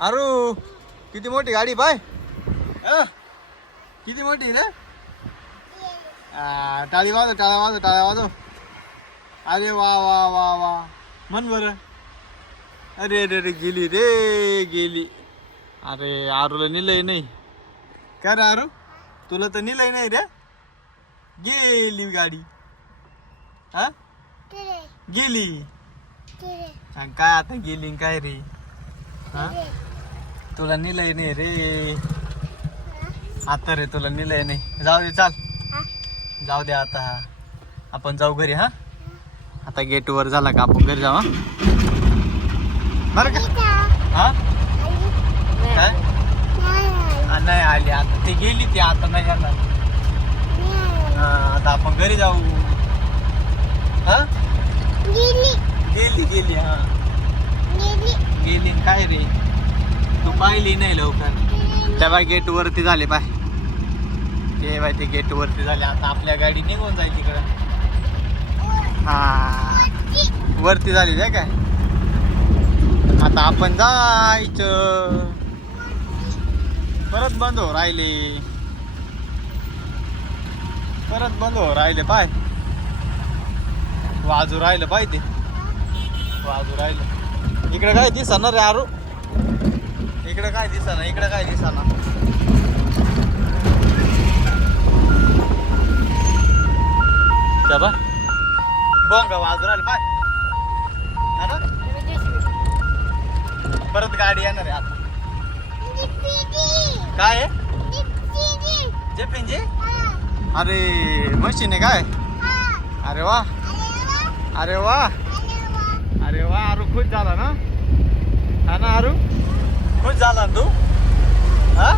अरू किती मोठी गाडी पाय किती मोठी रे टाळी वाजव टाळ्या वाजव टाळ्या वाजव अरे वा वा वा वा म्हण बरं अरे अरे अरे गेली रे गेली अरे आरूला निलय नाही काय रे आरू तुला तर निलय नाही रे गेली गाडी हा गेली काय आता गेली काय रे हा तुला निलय नाही रे आता रे तुला निलय नाही जाऊ दे चाल जाऊ दे आता आपण जाऊ घरी हा आता गेट वर झाला का आपण घरी जाऊ बरं का हा काय नाही आली आता ती गेली ती आता नाही येणार हा आता आपण घरी जाऊ हा गेली गेली हा गेली काय रे तू पाहिली नाही लवकर त्या बाय गेट वरती झाले बाय ते बाय ते गेट वरती झाले आता आपल्या गाडी निघून जाईल तिकडं हा वरती झाली काय काय आता आपण जायचं परत बंद हो राहिले परत बंद हो राहिले पाय वाजू राहिलं पाय ते वाजू राहिलं इकडे काय दिसणार रे आरू इकडे काय दिसना इकडे काय दिसना बा बोंगा वाजू राहिले पाय परत गाडी येणार आहे आता काय आहे जेपीनजी अरे मशीन आहे काय अरे वा अरे वा अरे वा आरू खुश झाला ना हा ना आरू खुश झाला ना तू हा